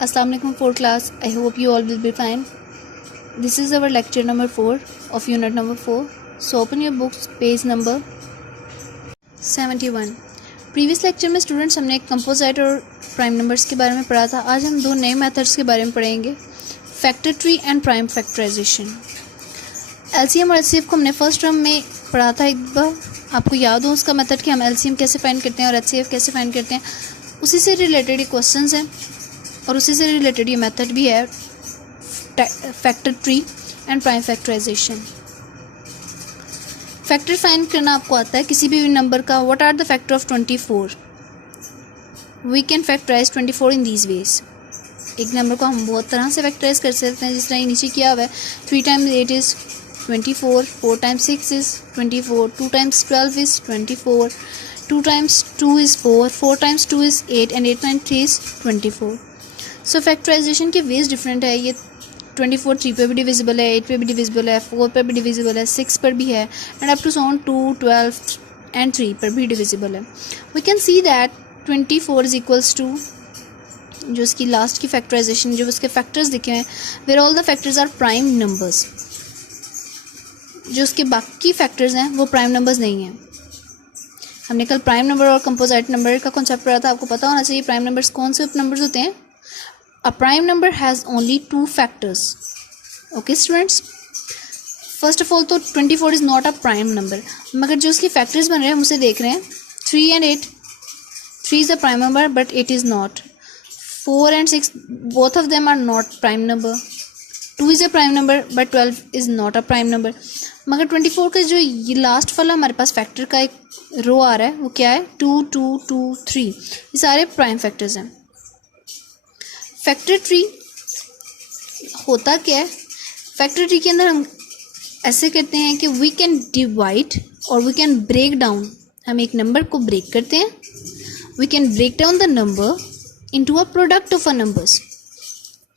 Assalamu alaikum for class. I hope you all will be fine. This is our lecture number 4 of unit number 4. So open your books, page number 71. Previous lecture में students हमने composite और prime numbers के बारे में पढ़ा था. आज हम दो नए मेथड्स के बारे में पढ़ेंगे, factor tree and prime factorization. LCM और एचसीएफ को हमने फर्स्ट टर्म में पढ़ा था एक बार. आपको याद हो उसका मेथड कि हम एलसीएम कैसे फाइंड करते हैं और एचसीएफ कैसे फाइंड करते हैं. उसी से रिलेटेड ये क्वेश्चंस हैं और उसी से रिलेटेड ये मेथड भी है, factor tree and prime factorization. Factor find करना आपको आता है किसी भी नंबर का. What are the factor of 24? We can factorize 24 in these ways. एक नंबर को हम बहुत तरह से फैक्टराइज कर सकते हैं, जिस तरह ये नीचे किया हुआ है. 3 times 8 is 24, 4 times 6 is 24, 2 times 12 is 24, 2 times 2 is 4, 4 times 2 is 8 and 8 times 3 is 24. So factorization के वेज डिफरेंट है. ये 24 3 पे भी डिविजिबल है, 8 पे भी डिविजिबल है, 4 पे भी डिविजिबल है, 6 पर भी है and up to so on 2, 12 and 3 पर भी डिविजिबल है. We can see that 24 is equals to, जो इसकी लास्ट की फैक्टराइजेशन, जो उसके फैक्टर्स दिखे हैं, where all the factors are prime numbers. जो उसके बाकी फैक्टर्स हैं वो प्राइम नंबर्स नहीं हैं. हमने कल प्राइम नंबर और कंपोजिट नंबर का कॉन्सेप्ट पढ़ा था. आपको पता होना चाहिए प्राइम नंबर्स कौन से नंबर्स होते हैं. A prime number has only 2 factors. Okay students, first of all तो 24 is not a prime number. मगर जो उसके factors बन रहे हैं हम उसे देख रहे हैं. 3 and 8, 3 is a prime number but 8 is not. 4 and 6, both of them are not prime number. 2 is a prime number but 12 is not a prime number. मगर 24 का जो ये लास्ट वाला हमारे पास फैक्टर का एक रो आ रहा है वो क्या है, 2, 2, 2, 3. ये सारे प्राइम फैक्टर्स हैं. फैक्टर ट्री होता क्या है? फैक्टर ट्री के अंदर हम ऐसे करते हैं कि वी कैन डिवाइड और वी कैन ब्रेक डाउन. हम एक नंबर को ब्रेक करते हैं. We can break down the number into a product of a numbers.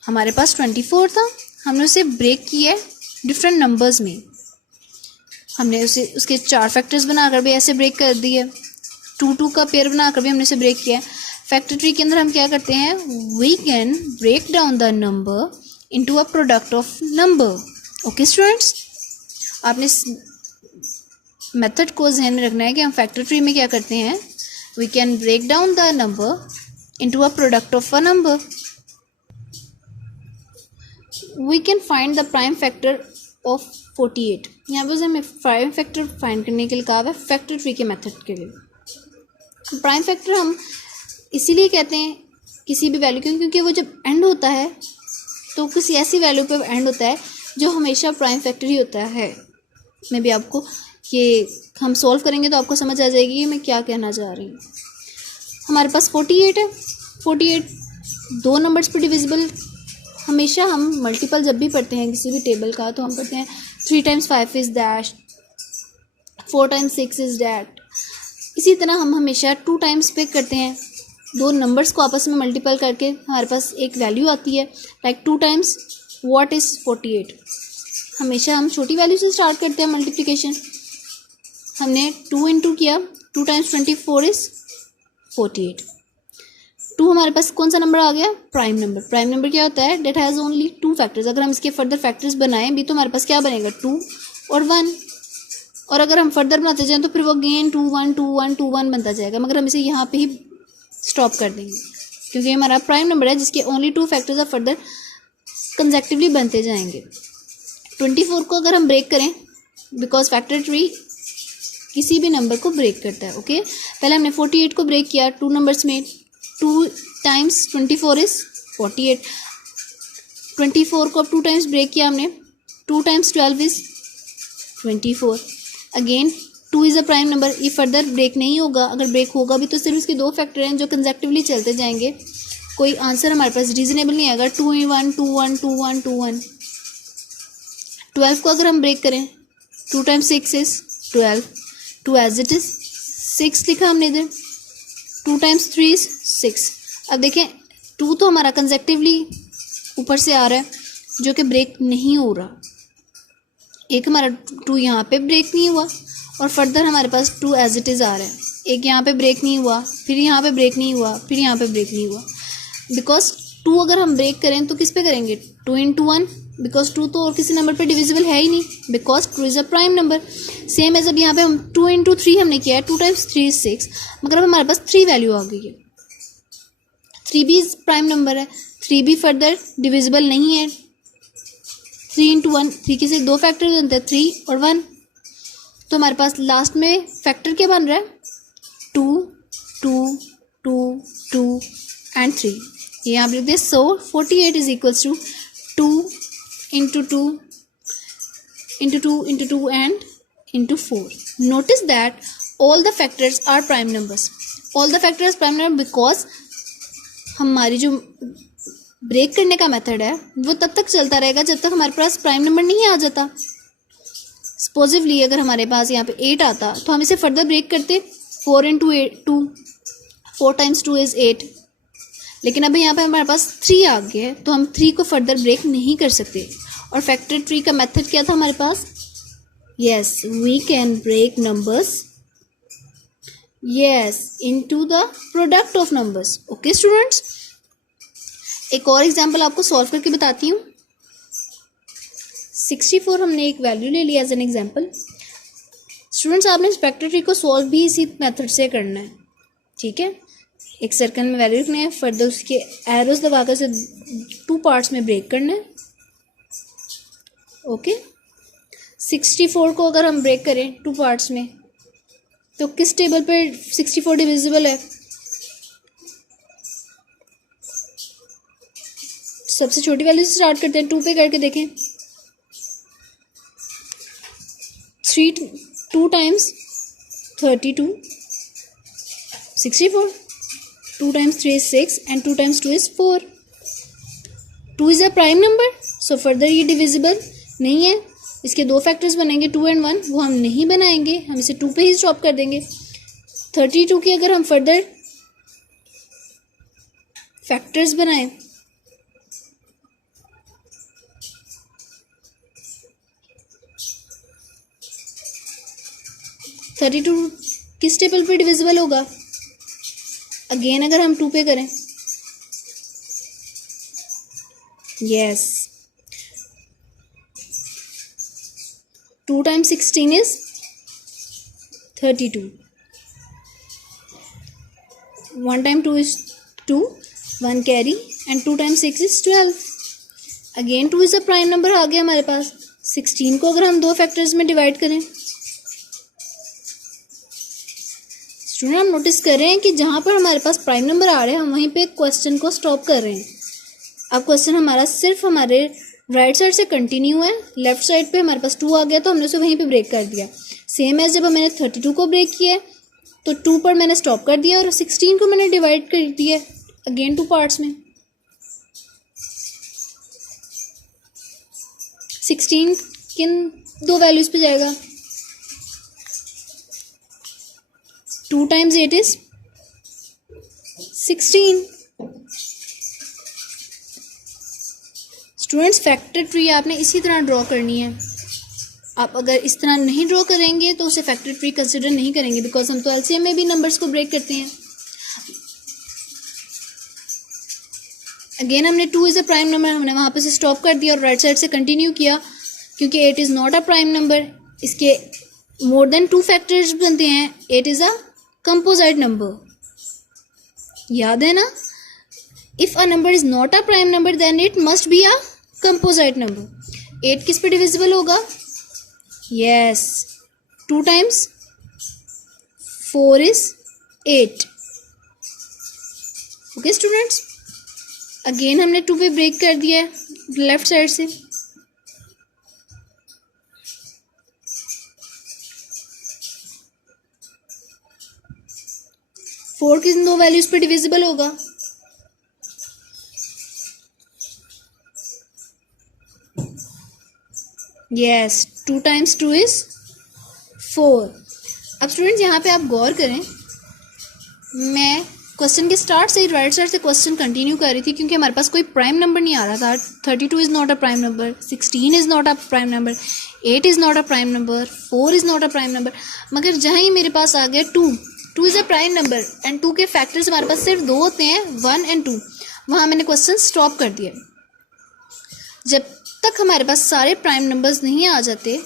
हमारे पास 24 था, हमने उसे ब्रेक किया है डिफरेंट नंबर्स में. हमने उसे उसके 4 फैक्टर्स बनाकर भी ऐसे ब्रेक कर दिए. 2, 2 का पेयर बनाकर भी हमने उसे ब्रेक किया है. फैक्टर ट्री के अंदर हम क्या करते हैं, we can break down the number into a product of number. Okay students, आपने इस मेथड को ध्यान में रखना है कि हम फैक्टर ट्री में क्या करते हैं, we can break down the number into a product of a number. We can find the prime factor of 48. यहाँ पे हमें प्राइम फैक्टर फाइंड करने के लिए कहा है फैक्टर ट्री के मेथड के लिए. प्राइम फैक्टर हम इसीलिए कहते हैं किसी भी वैल्यू के, क्योंकि वो जब एंड होता है तो किसी ऐसी वैल्यू पे एंड होता है जो हमेशा प्राइम फैक्टर ही होता है. मैं भी आपको ये हम सॉल्व करेंगे तो आपको समझ आ जाएगी कि मैं क्या कहना चाह रही हूँ. हमारे पास 48 है. 48 दो नंबर्स पे डिविजिबल. हमेशा हम मल्टीपल जब भी पढ़ते हैं किसी भी टेबल का तो हम पढ़ते हैं 3 times 5 is that, 4 times 6 is that. इसी तरह हम हमेशा 2 टाइम्स पे करते हैं. दो नंबर्स को आपस में मल्टीपल करके हमारे पास एक वैल्यू आती है, लाइक 2 टाइम्स व्हाट इज़ 48. हमेशा हम छोटी वैल्यू से स्टार्ट करते हैं मल्टीप्लिकेशन. हमने 2 इंटू किया, 2 टाइम्स 24 इज़ 48. 2 हमारे पास कौन सा नंबर आ गया, प्राइम नंबर. प्राइम नंबर क्या होता है, डेट हैज़ ओनली 2 फैक्टर्स. अगर हम इसके फर्दर फैक्टर्स बनाएं भी तो हमारे पास क्या बनेगा, 2 और 1. और अगर हम फर्दर बनाते जाएँ तो फिर वो अगेन 2 1 2 1 2 1 बनता जाएगा. मगर हम इसे यहाँ पे ही स्टॉप कर देंगे क्योंकि हमारा प्राइम नंबर है जिसके only 2 factors of further consecutively बनते जाएंगे. 24 को अगर हम ब्रेक करें, बिकॉज फैक्टर ट्री किसी भी नंबर को ब्रेक करता है. ओके, पहले हमने 48 को ब्रेक किया 2 नंबर्स में. 2 टाइम्स 24 इज़ 48. 24 को अब 2 टाइम्स ब्रेक किया हमने. 2 times 12 is 24. Again 2 is a prime number. ये फर्दर ब्रेक नहीं होगा. अगर ब्रेक होगा भी तो सिर्फ इसके 2 फैक्टर हैं जो कंसेक्टिवली चलते जाएंगे. कोई आंसर हमारे पास रीजनेबल नहीं आएगा. 2 in 1 2 1 2 1 2 1. 12 को अगर हम ब्रेक करें, 2 times 6 is 12. 2 as it is 6 लिखा हमने इधर. 2 टाइम्स 3 इज़ 6. अब देखें 2 तो हमारा कंसेक्टिवली ऊपर से आ रहा है जो कि ब्रेक नहीं हो रहा. एक हमारा 2 यहाँ पे ब्रेक नहीं हुआ और फर्दर हमारे पास 2 एज इट इज़ आ रहा है. एक यहाँ पे ब्रेक नहीं हुआ, फिर यहाँ पे ब्रेक नहीं हुआ, फिर यहाँ पे ब्रेक नहीं हुआ. बिकॉज टू अगर हम ब्रेक करें तो किस पे करेंगे, 2 into 1, बिकॉज 2 तो और किसी नंबर पे डिविजिबल है ही नहीं, because 2 is a prime number. Same as अब यहाँ पे हम 2 into 3 हमने किया है, 2 times 3 is 6, मगर अब हमारे पास 3 वैल्यू आ गई है। 3 भी प्राइम नंबर है, 3 भी फर्दर डिविजिबल नहीं है। 3 into 1, 3 के से 2 फैक्टर बनते हैं, 3 और 1, तो हमारे पास लास्ट में फैक्टर क्या बन रहा है, 2 2 2 2 एंड 3। ये यहाँ पे लिख दिया। सो 48 is equals to 2 into 2 into 2 into 2 and into 4. Notice that all the factors are prime numbers. All the factors prime number because हमारी जो ब्रेक करने का मेथड है वो तब तक चलता रहेगा जब तक हमारे पास प्राइम नंबर नहीं आ जाता। सपोजिवली अगर हमारे पास यहाँ पे 8 आता तो हम इसे फर्दर ब्रेक करते, 4 into 2, 4 times 2 is 8, लेकिन अभी यहाँ पे हमारे पास 3 आ गया है तो हम 3 को फर्दर ब्रेक नहीं कर सकते। और फैक्टर ट्री का मेथड क्या था हमारे पास, yes we can break numbers yes into the product of numbers. Okay students, एक और एग्जांपल आपको सॉल्व करके बताती हूँ। 64 हमने एक वैल्यू ले लिया एज एन एग्जांपल। स्टूडेंट्स आपने फैक्टर ट्री को सॉल्व भी इसी मेथड से करना है, ठीक है। एक सर्कल में वैल्यू रखना है, फर्दर उसके एरोज दबाकर से 2 पार्ट्स में ब्रेक करना है। ओके 64 को अगर हम ब्रेक करें 2 पार्ट्स में तो किस टेबल पे 64 डिविजिबल है, सबसे छोटी वैल्यू से स्टार्ट करते हैं, 2 पे करके देखें। 2 times 32 64, 2 times 3 is 6 and 2 times 2 is 4. 2 is a prime number, so further ये डिविजिबल नहीं है। इसके 2 फैक्टर्स बनेंगे 2 and 1, वो हम नहीं बनाएंगे, हम इसे 2 पे ही स्टॉप कर देंगे। 32 की अगर हम फर्दर फैक्टर्स बनाएं (32) किस टेबल पे डिविजिबल होगा, अगेन अगर हम 2 पे करें, yes 2 times 16 is 32, 1 times 2 is 2, 1 carry and 2 times 6 is 12. Again 2 is a prime number आ गया हमारे पास। 16 को अगर हम 2 फैक्टर्स में डिवाइड करें, स्टूडेंट हम नोटिस कर रहे हैं कि जहाँ पर हमारे पास प्राइम नंबर आ रहे हैं हम वहीं पे क्वेश्चन को स्टॉप कर रहे हैं। अब क्वेश्चन हमारा सिर्फ हमारे राइट साइड से कंटिन्यू है, लेफ्ट साइड पे हमारे पास 2 आ गया तो हमने उसे वहीं पे ब्रेक कर दिया। सेम एज जब मैंने 32 को ब्रेक किया तो 2 पर मैंने स्टॉप कर दिया और 16 को मैंने डिवाइड कर दिया अगेन 2 पार्ट्स में। 16 किन 2 वैल्यूज पे जाएगा, 2 times 8 is 16। Students factor tree आपने इसी तरह ड्रॉ करनी है। आप अगर इस तरह नहीं ड्रॉ करेंगे तो उसे फैक्टर ट्री कंसिडर नहीं करेंगे, बिकॉज हम तो एलसीएम में भी नंबर्स को ब्रेक करते हैं। अगेन हमने 2 इज़ अ प्राइम नंबर, हमने वहाँ पे से स्टॉप कर दिया और राइट साइड से कंटिन्यू किया, क्योंकि 8 is not a prime number. इसके मोर देन 2 फैक्टर्स बनते हैं, 8 इज़ अ कंपोजिट नंबर, याद है ना। If a number is not a prime number then it must be a composite number. 8 किस पे डिविजिबल होगा, yes 2 times 4 is 8। Okay students, again हमने 2 पे ब्रेक कर दिया है लेफ्ट साइड से। फोर किन 2 वैल्यूज पे डिविजिबल होगा, यस 2 times 2 is 4। अब स्टूडेंट्स यहाँ पे आप गौर करें, मैं क्वेश्चन के स्टार्ट से ही राइट साइड से क्वेश्चन कंटिन्यू कर रही थी, क्योंकि हमारे पास कोई प्राइम नंबर नहीं आ रहा था। 32 is not a prime number, 16 is not a prime number, 8 is not a prime number, 4 is not a prime number. मगर जहाँ ही मेरे पास आ गया 2 is a prime number and 2 के फैक्टर्स हमारे पास सिर्फ 2 होते हैं, 1 and 2। वहाँ मैंने क्वेश्चन स्टॉप कर दिया। जब तक हमारे पास सारे प्राइम नंबर्स नहीं आ जाते,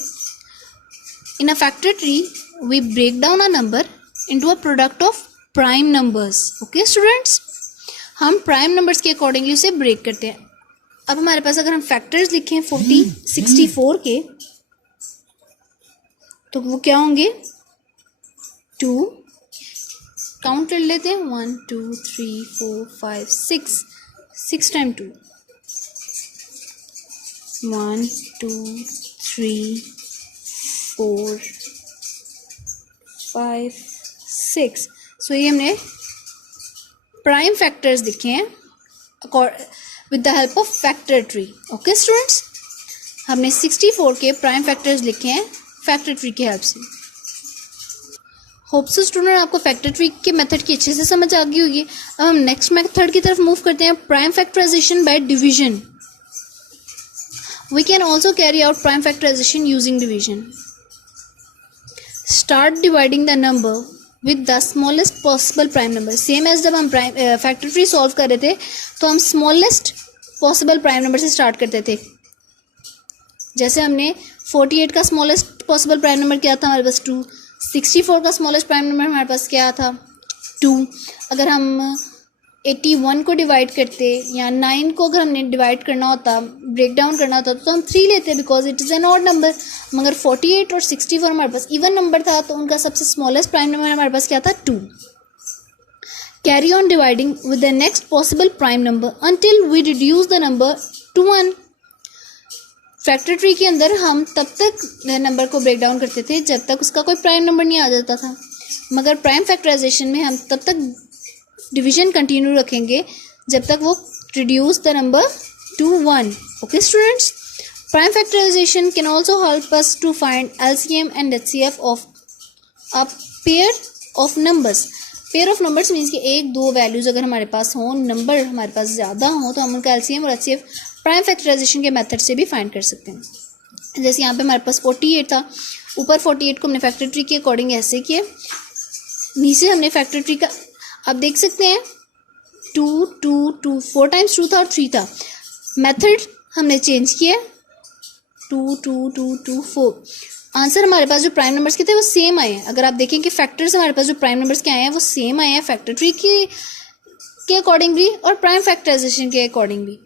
in a factor tree we break down a number into a product of prime numbers. Okay students, हम प्राइम नंबर्स के अकॉर्डिंगली उसे ब्रेक करते हैं। अब हमारे पास अगर हम फैक्टर्स लिखें 64 के, तो वो क्या होंगे? 2, काउंट कर लेते हैं, 1 2 3 4 5 6, 6 टाइम 2, 1 2 3 4 5 6। सो ये हमने प्राइम फैक्टर्स लिखे हैं with the help of factor tree. Okay students, हमने 64 के प्राइम फैक्टर्स लिखे हैं फैक्टर ट्री की हेल्प से। होप सो स्टूडेंट आपको फैक्टर ट्री के मेथड की अच्छे से समझ आ गई होगी। अब हम नेक्स्ट मेथड की तरफ मूव करते हैं, prime factorization by division. We can also carry out prime factorization using division. Start dividing the number with the smallest possible prime number. Same as जब हम फैक्टर ट्री सॉल्व कर रहे थे तो हम स्मॉलेस्ट पॉसिबल प्राइम नंबर से start करते थे। जैसे हमने 48 का स्मॉलेस्ट पॉसिबल प्राइम नंबर क्या था? हमारे पास 2। 64 का स्मॉलेस्ट प्राइम नंबर हमारे पास क्या था? 2। अगर हम 81 को डिवाइड करते या 9 को अगर हमने डिवाइड करना होता, ब्रेक डाउन करना होता, तो हम 3 लेते because it is an odd number. मगर 48 और 64 हमारे पास इवन नंबर था, तो उनका सबसे स्मॉलेस्ट प्राइम नंबर हमारे पास क्या था? 2। Carry on dividing with the next possible prime number until we reduce the number to 1। Factor tree के अंदर हम तब तक नंबर को ब्रेक डाउन करते थे जब तक उसका कोई प्राइम नंबर नहीं आ जाता था, मगर प्राइम फैक्टराइजेशन में हम तब तक डिवीजन कंटिन्यू रखेंगे जब तक वो reduce the number to 1। Okay students, prime factorization can also help us to find LCM and HCF of a pair of numbers. Pair of numbers means कि 1 2 वैल्यूज़ अगर हमारे पास हों, नंबर हमारे पास ज़्यादा हों, तो हम उनका LCM और HCF प्राइम फैक्टराइजेशन के मेथड से भी फाइंड कर सकते हैं। जैसे यहाँ पे हमारे पास 48 था, ऊपर 48 को हमने फैक्टर ट्री के अकॉर्डिंग ऐसे किया, नीचे हमने फैक्टर ट्री का, आप देख सकते हैं 2 2 2 4 टाइम्स 2 था और 3 था। मेथड हमने चेंज किया, 2 2 2 2 4। आंसर हमारे पास जो प्राइम नंबर्स के थे वो सेम आए हैं। अगर आप देखें कि फैक्टर्स हमारे पास जो प्राइम नंबर्स के आए हैं वो सेम आए हैं फैक्टर ट्री के अकॉर्डिंग भी और प्राइम फैक्टराइजेशन के अकॉर्डिंग भी,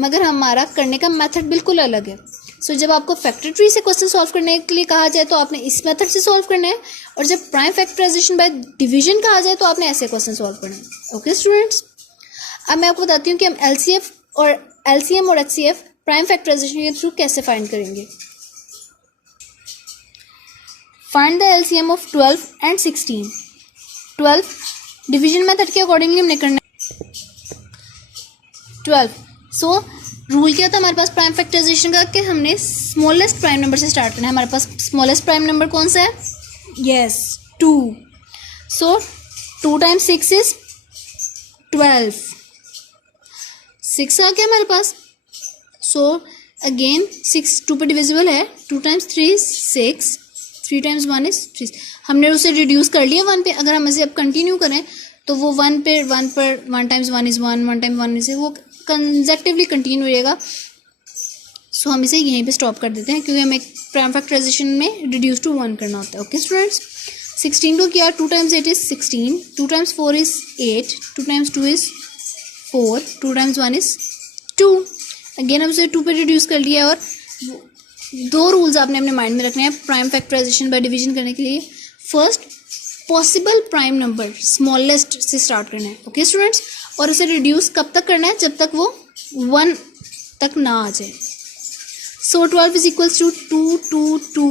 मगर हमारा करने का मेथड बिल्कुल अलग है। सो जब आपको फैक्टर ट्री से क्वेश्चन सॉल्व करने के लिए कहा जाए तो आपने इस मेथड से सॉल्व करना है, और जब प्राइम फैक्टराइजेशन बाय डिवीजन कहा जाए तो आपने ऐसे क्वेश्चन सॉल्व करना है। ओके स्टूडेंट्स, अब मैं आपको बताती हूँ कि हम LCM और HCF प्राइम फैक्टराइजेशन के थ्रू कैसे फाइंड करेंगे। Find the LCM of 12 and 16। 12 division method के अकॉर्डिंगली हमने करना है 12। सो रूल क्या था हमारे पास प्राइम फैक्टराइजेशन का कि हमने स्मॉलेस्ट प्राइम नंबर से स्टार्ट करना है। हमारे पास स्मॉलेस्ट प्राइम नंबर कौन सा है? यस, 2। So 2 times 6 is 12। 6 आ गया हमारे पास। सो अगेन 6 2 पे डिविजिबल है। 2 टाइम्स 3 इज 6, 3 टाइम्स 1 इज 3। हमने उसे रिड्यूस कर लिया 1 पे। अगर हम इसे अब कंटिन्यू करें तो वो 1 टाइम्स 1 इज 1, 1 टाइम्स 1 इज, वो कंसेक्टिवली कंटिन्यू रहेगा। सो हम इसे यहीं पे स्टॉप कर देते हैं क्योंकि हमें प्राइम फैक्टराइजेशन में रिड्यूस टू 1 करना होता है। ओके स्टूडेंट्स, 16 को किया, 2 times 8 is 16, 2 times 4 is 8, 2 times 2 is 4, 2 times 1 is 2। Again हम उसे 2 पे रिड्यूस कर लिया। और 2 रूल्स आपने अपने माइंड में रखने हैं प्राइम फैक्टराइजेशन बाय डिवीजन करने के लिए। First, possible prime number smallest से स्टार्ट करना है। ओके स्टूडेंट्स, और उसे रिड्यूस कब तक करना है? जब तक वो 1 तक ना आ जाए। So 12 is equals to 2 2 2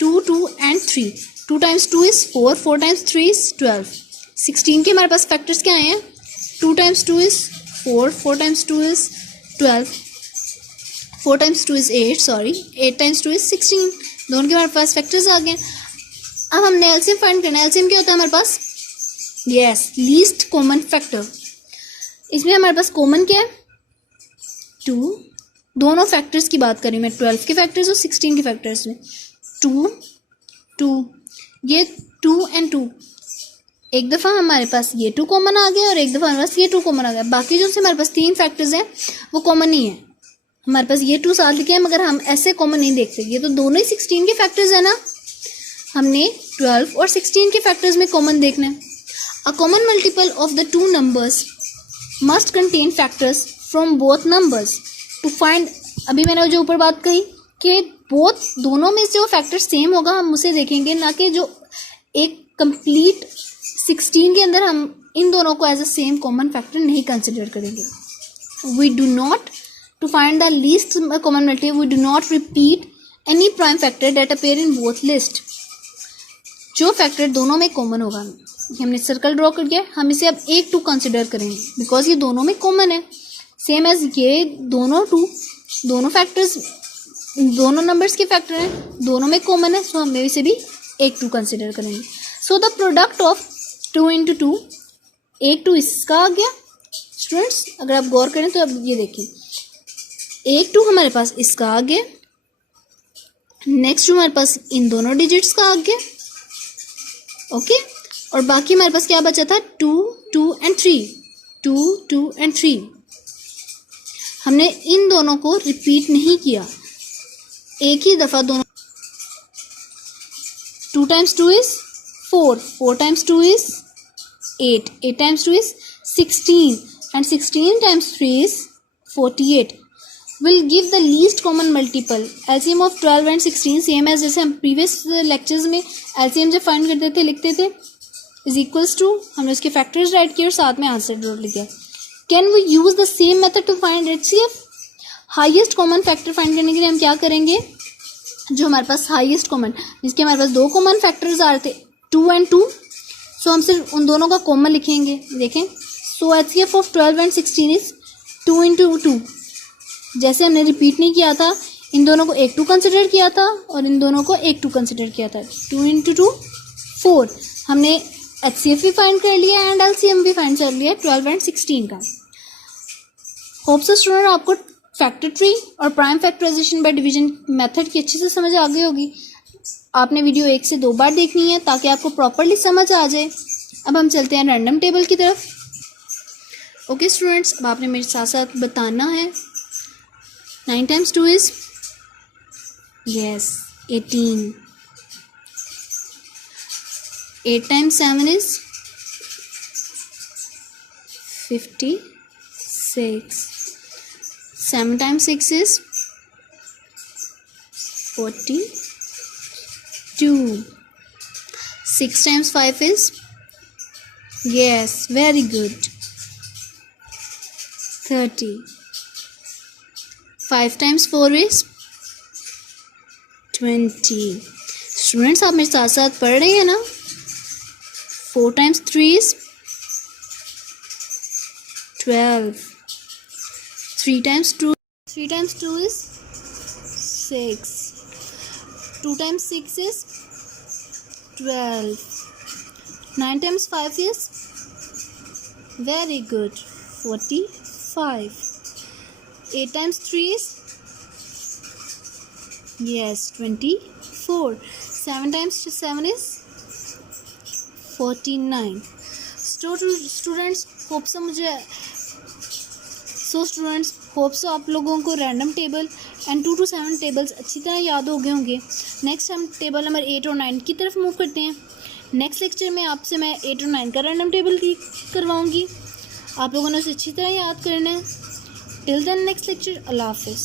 2 2 and 3। 2 times 2 is 4, 4 times 3 is 12। 16 के हमारे पास फैक्टर्स क्या आए हैं? 2 times 2 is 4, 4 times 2 is 12, 4 times 2 is 8, sorry 8 times 2 is 16। दोनों के हमारे पास फैक्टर्स आ गए। अब हमने एलसीएम फाइंड करना है। एलसीएम क्या होता है हमारे पास? Yes, least common factor. इसमें हमारे पास कॉमन क्या है? 2। दोनों फैक्टर्स की बात करें मैं, 12 के फैक्टर्स और 16 के फैक्टर्स में। 2 2, ये 2 एंड 2 एक दफ़ा हमारे पास ये 2 कॉमन आ गया और एक दफ़ा हमारे पास ये 2 कॉमन आ गया। बाकी जो से हमारे पास 3 फैक्टर्स हैं वो कॉमन नहीं है। हमारे पास ये 2 साथ लिखे हैं मगर हम ऐसे कॉमन नहीं देखते। ये तो दोनों ही 16 के फैक्टर्स है ना, हमने 12 और 16 के फैक्टर्स में कॉमन देखना है। A common multiple of the 2 numbers must contain factors from both numbers to find. अभी मैंने जो ऊपर बात कही कि बोथ दोनों में से जो फैक्टर सेम होगा हम उसे देखेंगे, ना कि जो एक कंप्लीट 16 के अंदर हम इन दोनों को as a same common factor नहीं कंसिडर करेंगे। We do not to find the least common multiple we do not repeat any prime factor that appear in both list. जो फैक्टर दोनों में कॉमन होगा, हमने सर्कल ड्रॉ कर दिया, हम इसे अब 1 2 कंसिडर करेंगे बिकॉज ये दोनों में कॉमन है। सेम एज ये दोनों फैक्टर्स दोनों नंबर्स के फैक्टर हैं, दोनों में कॉमन है, सो हम इसे भी 1 2 कंसिडर करेंगे। सो द प्रोडक्ट ऑफ 2 × 2, 1 2 इसका आ गया। स्टूडेंट्स अगर आप गौर करें तो अब ये देखिए 1 2 हमारे पास इसका आ गया, नेक्स्ट हमारे पास इन दोनों डिजिट्स का आ गया। ओके और बाकी हमारे पास क्या बचा था 2 2 और 3, 2 2 और 3। हमने इन दोनों को रिपीट नहीं किया, एक ही दफ़ा दोनों। 2 × 2 is 4, 4 × 2 is 8, 8 × 2 is 16 and 16 × 3 is 48. Will give the least common multiple LCM of 12 and 16 same as जैसे हम प्रीवियस लेक्चर्स में LCM जब फाइंड करते थे लिखते थे इज इक्वल्स टू, हमने उसके फैक्टर्स राइट किए और साथ में आंसर जोड़ लिया। Can we use the same method to find HCF? Highest common factor find करने के लिए हम क्या करेंगे, जो हमारे पास हाईएस्ट कॉमन, जिसके हमारे पास 2 कॉमन फैक्टर्स आ रहे थे 2 और 2, सो हम सिर्फ उन दोनों का कॉमन लिखेंगे। देखें सो HCF ऑफ 12 and 16 इज 2 × 2। जैसे हमने रिपीट नहीं किया था, इन दोनों को 1 2 कंसिडर किया था और इन दोनों को 1 2 कंसिडर किया था। 2 × 2 4, हमने HCF भी फाइंड कर लिया एंड LCM भी फाइंड कर लिया 12 और 16 का। होप सो स्टूडेंट आपको फैक्टर ट्री और prime factorization by division method की अच्छे से समझ आ गई होगी। आपने वीडियो 1 से 2 बार देखनी है ताकि आपको प्रॉपरली समझ आ जाए। अब हम चलते हैं रैंडम टेबल की तरफ। ओके स्टूडेंट्स, अब आपने मेरे साथ साथ बताना है 9 × 2 is yes 18, 8 × 7 is 56, 7 × 6 is 42, 6 × 5 is yes very good 30, 5 × 4 is 20। Students आप मेरे साथ साथ पढ़ रहे हैं ना। 4 × 3 is 12, 3 × 2 is 6, 2 × 6 is 12, 9 × 5 is very good 45, 8 × 3 is yes 24, 7 × 7 is 49। Students hope so आप लोगों को random table and 2 to 7 tables अच्छी तरह याद हो गए होंगे। नेक्स्ट हम टेबल नंबर 8 और 9 की तरफ मूव करते हैं। नेक्स्ट लेक्चर में आपसे मैं 8 और 9 का रैंडम टेबल करवाऊंगी। आप लोगों ने उसे अच्छी तरह याद करना है। टिल देन नेक्स्ट लेक्चर, अल्लाह हाफिज़।